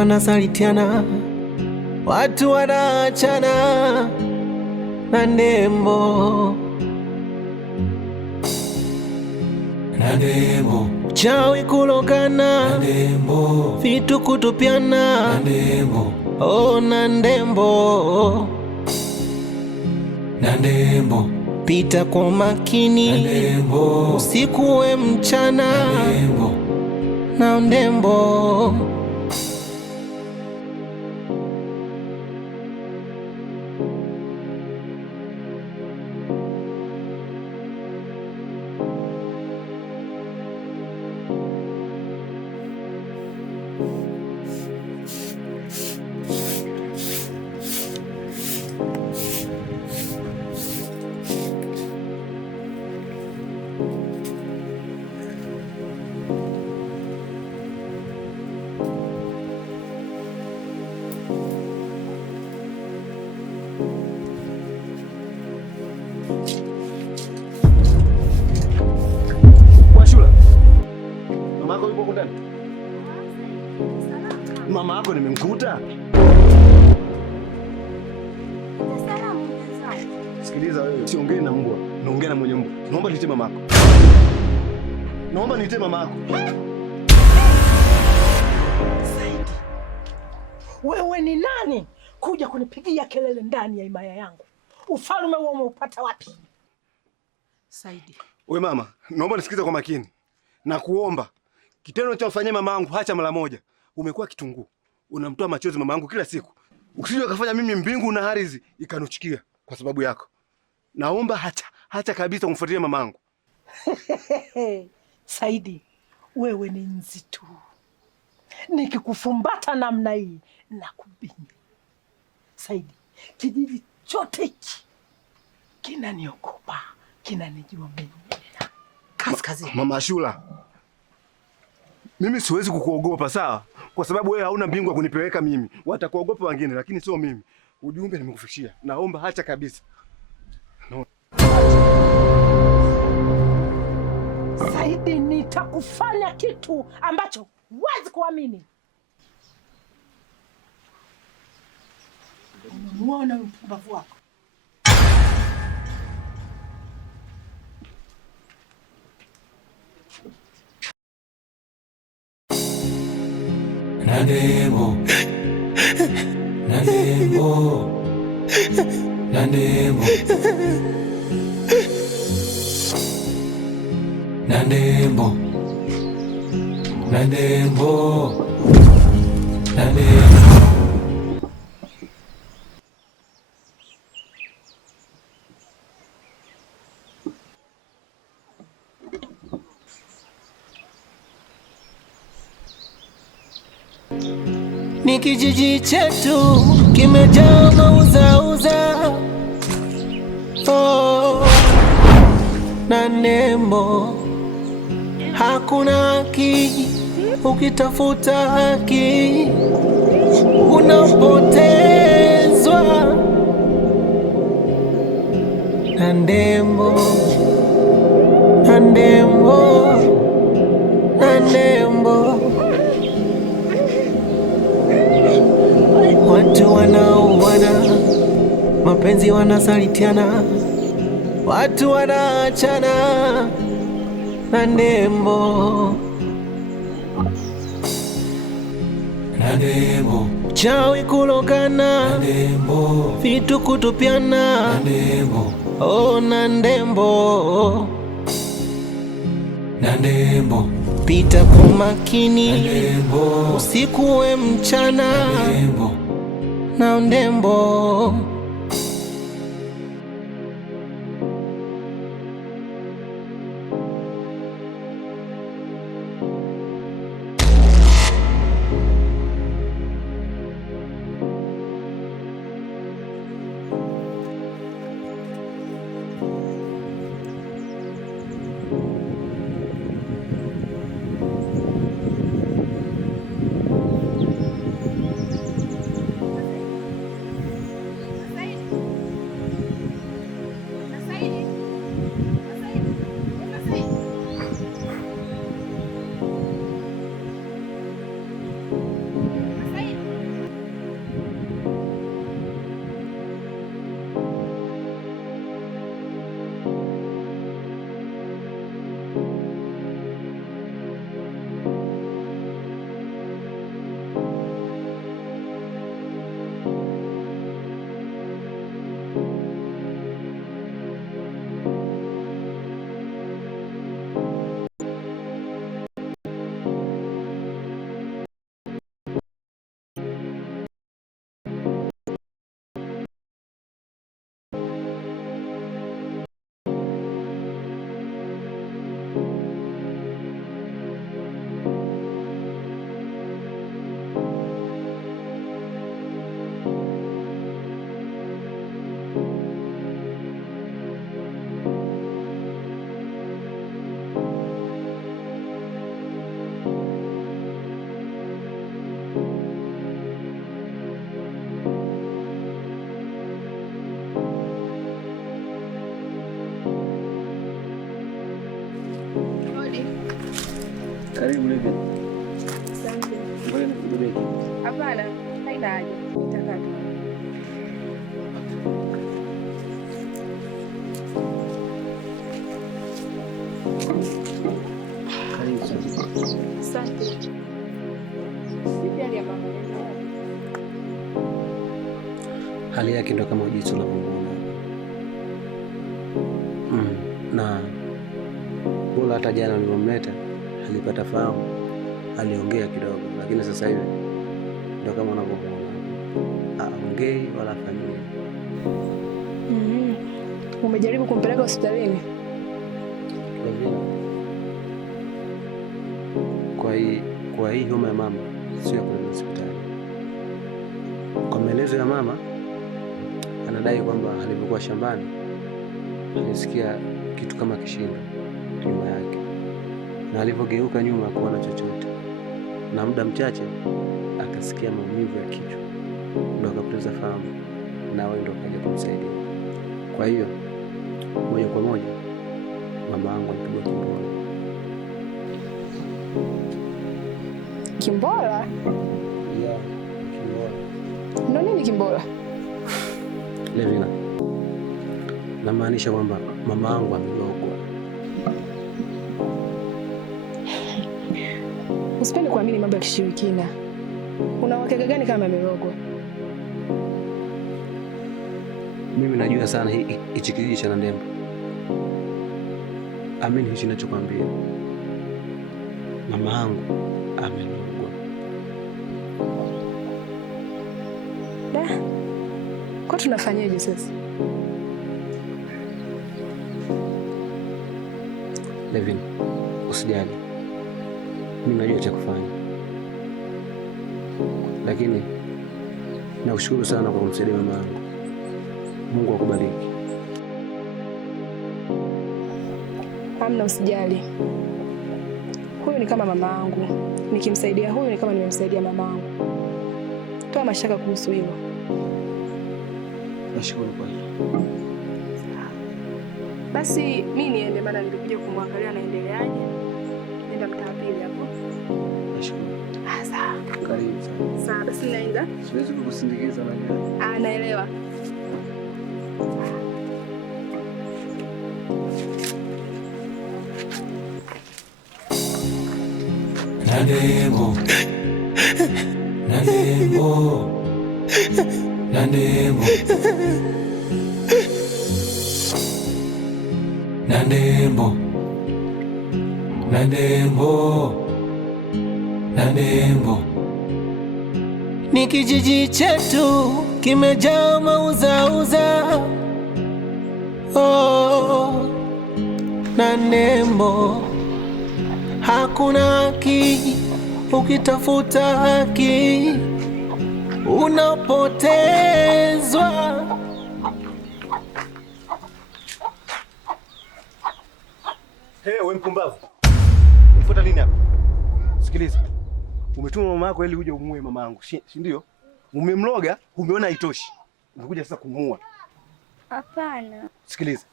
Wanasalitiana, watu wanaachana na ndembo, chawi kulogana, vitu kutupiana, oh na ndembo, pita kwa makini, usiku we mchana, na ndembo. Mama yako nimemkuta. Sikiliza wewe, siongee na mbwa, naongea na mwenye mbwa. Naomba niite mama yako. Naomba niite mama yako. Saidi, wewe ni nani kuja kunipigia kelele ndani ya himaya yangu? Ufalme huo umeupata wapi? Saidi. Wewe mama, naomba nisikize kwa makini. Na kuomba kitendo cha kufanyia mama yangu hacha mara moja. Umekuwa kitunguu. Unamtoa machozi mama yangu kila siku. Ukisije ukafanya mimi mbingu na ardhi ikanuchikia kwa sababu yako. Naomba hacha kabisa kumfuatilia mama yangu. Saidi, wewe ni nzito. Nikikufumbata namna hii nakubinya. Saidi, kijiji chote hiki kinaniogopa, kinanijua mimi. Kaskazini. Mama Ashura, mimi siwezi kukuogopa sawa? Kwa sababu wewe hauna mbingu ya kunipeleka mimi. Watakuogopa wengine lakini sio mimi. Ujumbe nimekufikishia. Naomba hacha kabisa. No. Saidi, nitakufanya kitu ambacho huwezi kuamini. Muone mpumbavu wako. Nandembo, Nandembo, Nandembo, Nandembo, Nandembo, Nandembo. Ni kijiji chetu kimejaa mauzauza, oh, na nembo. Hakuna haki, ukitafuta haki unapotezwa. Na ndembo, na ndembo, na ndembo. Watu wanaoana, mapenzi wanasalitiana, watu wanaachana na ndembo, na ndembo, chawi kulogana, vitu kutupiana, oh na ndembo, na ndembo, pita kwa makini, usiku we mchana, na ndembo. Karibu Levi. Asante. Mbona nikubebe? Hapana, haina haja. Nitakaa tu. Karibu sana. Asante. Vipi hali ya mama? Hali yake ndo kama jicho la kuona. Na bora hata jana nilomleta alipata fahamu, aliongea kidogo, lakini sasa hivi ndo kama unavyomuona, haongei wala afanyii. Umejaribu kumpeleka hospitalini? Kwa hii homa ya mama sio ya kwenda hospitali. Kwa maelezo ya mama, anadai kwamba alipokuwa shambani alisikia kitu kama kishindo nyuma yake, na alivyogeuka nyuma kuona chochote, na muda mchache akasikia maumivu ya kichwa, ndo akapoteza fahamu, na wewe ndo kaja kumsaidia. Kwa hiyo moja kwa moja mama yangu alipigwa kimbola. Kimbola? Yeah, kimbola. Ndo nini kimbola? Levina, namaanisha kwamba mama yangu amelogwa. Usipende kuamini mambo ya kishirikina. Una uhakika gani kama amelogwa? Mimi najua sana hichi kijiji cha Nandembo. Amini hichi ninachokwambia. Mama yangu amelogwa. Da. Kwa tunafanyaje sasa? Levin, usijali. Mimi najua cha kufanya. Lakini nakushukuru sana kwa kumsaidia mama yangu. Mungu akubariki. Hamna, usijali. Huyu ni kama mama yangu. Nikimsaidia huyu ni kama nimemsaidia mama yangu. Toa mashaka kuhusu hilo. Nashukuru kwa hilo. Basi mimi niende, maana nilikuja kumwangalia anaendeleaje. Nenda mtaa pili hapo. Nashukuru. Sawa. Karibu sana. Sawa, basi naenda. Siwezi kukusindikiza na gari. Naelewa. Nandembo. Nandembo. Nandembo. Nandembo. Nandembo. Nandembo. Ni kijiji chetu kimejaa mauzauza. Oh, Nandembo. Hakuna haki, ukitafuta haki unapotezwa. Hey, wewe mpumbavu. Unafuata nini hapa? Sikiliza. Umetuma mama yako ili uje umuue mama yangu, si ndio? Umemloga, umeona haitoshi. Umekuja sasa kumuua. Hapana. Sikiliza.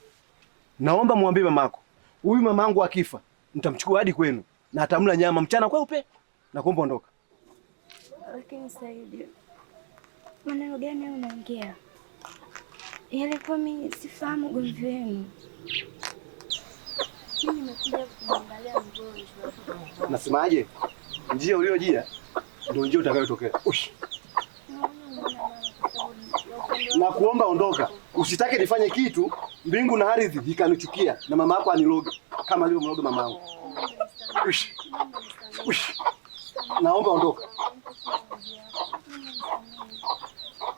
Naomba muambie mama yako. Huyu mama yangu akifa, nitamchukua hadi kwenu na atamla nyama mchana kweupe. Na kuomba ondoka. Lakini Saidi, maneno gani unaongea? Yalikuwa mimi sifahamu ugomvi wenu. Mimi nimekuja kumwangalia mgonjwa. Nasemaje? Njia uliyojia ndio njia utakayotokea. Na kuomba ondoka. Usitake nifanye kitu mbingu na ardhi ikanichukia na mama yako aniloge kama leo mloge mama yangu. Naomba ondoka.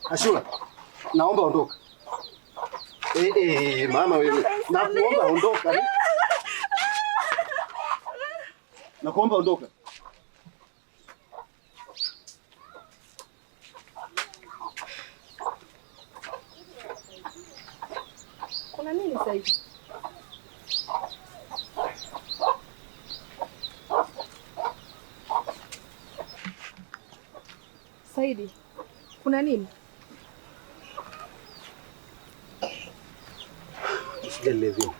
Ashura, naomba ondoka. Mama wewe. Nakuomba ondoka. Nakuomba ondoka. Kuna nini sasa hivi? Saidi, kuna nini? Usijali Levi.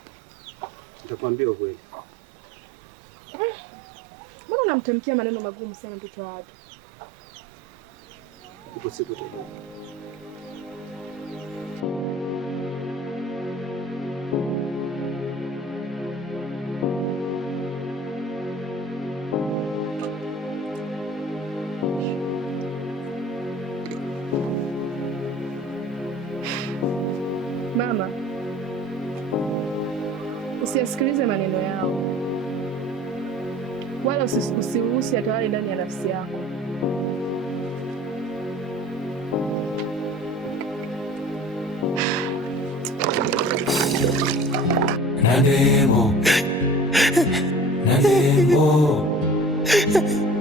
Nitakwambia ukweli. Mbona namtamkia maneno magumu sana mtoto wa watu. Ipo siku utajua. Mama, usiyasikilize maneno yao, wala usiruhusu yatawale ndani ya nafsi yako. Nandembo, Nandembo,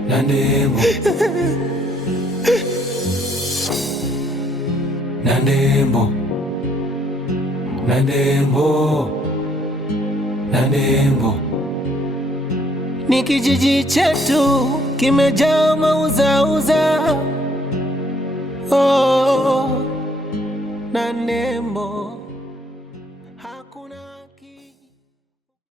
Nandembo, Nandembo, Nandembo, Nandembo. Ni kijiji chetu kimejaa mauzauza. Oh, Nandembo.